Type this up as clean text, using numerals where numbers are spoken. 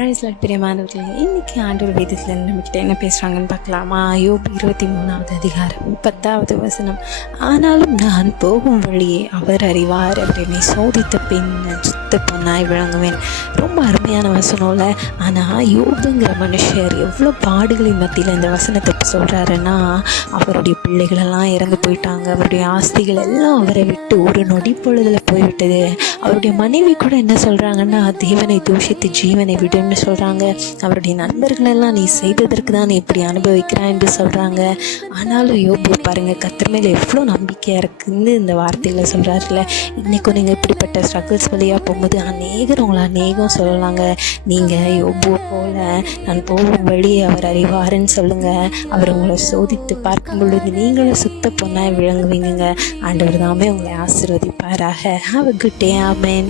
Price Lord பிரியமானவர்களே, இன்னைக்கு ஆண்டவர் வேதத்தில் நம்மக்கிட்ட என்ன பேசுகிறாங்கன்னு பார்க்கலாமா? யோபு 23வது அதிகாரம் 10வது வசனம். ஆனாலும் நான் போகும் வழியே அவர் அறிவார், அவர் என்னை சோதித்த பின் சுத்த பொன்னாய் விளங்குவேன். ரொம்ப அருமையான வசனம்ல. ஆனால் யோபுங்கிற மனுஷர் எவ்வளோ பாடுகளின் மத்தியில் இந்த வசனத்தை சொல்கிறாருன்னா, அவருடைய பிள்ளைகளெல்லாம் இறந்து போயிட்டாங்க, அவருடைய ஆஸ்திகள் எல்லாம் அவரை விட்டு ஒரு நொடி பொழுதில் போய்விட்டது. அவருடைய மனைவி கூட என்ன சொல்கிறாங்கன்னா, தேவனை தூஷித்து ஜீவனை விடுன்னு சொல்கிறாங்க. அவருடைய நண்பர்களெல்லாம் நீ செய்ததற்கு தான் நீ இப்படி அனுபவிக்கிறான் என்று சொல்கிறாங்க. ஆனாலும் யோபு பாருங்கள், கர்த்தர் மேலே எவ்வளோ நம்பிக்கையாக இருக்குன்னு இந்த வார்த்தைகளை சொல்கிறாருல. இன்றைக்கும் நீங்கள் இப்படிப்பட்ட ஸ்ட்ரகிள்ஸ் வழியாக போகும்போது அநேகம் சொல்லலாங்க. நீங்கள் யோபுவை போல நான் போகும் வழியை அவர் அறிவாருன்னு சொல்லுங்கள். அவர் உங்களை சோதித்து பார்க்கும் பொழுது நீங்களும் சுத்த பொண்ணாய் விளங்குவீங்க. ஆண்டவர் தாமே உங்களை ஆசீர்வதிப்பாராக. Have a good day. Amen.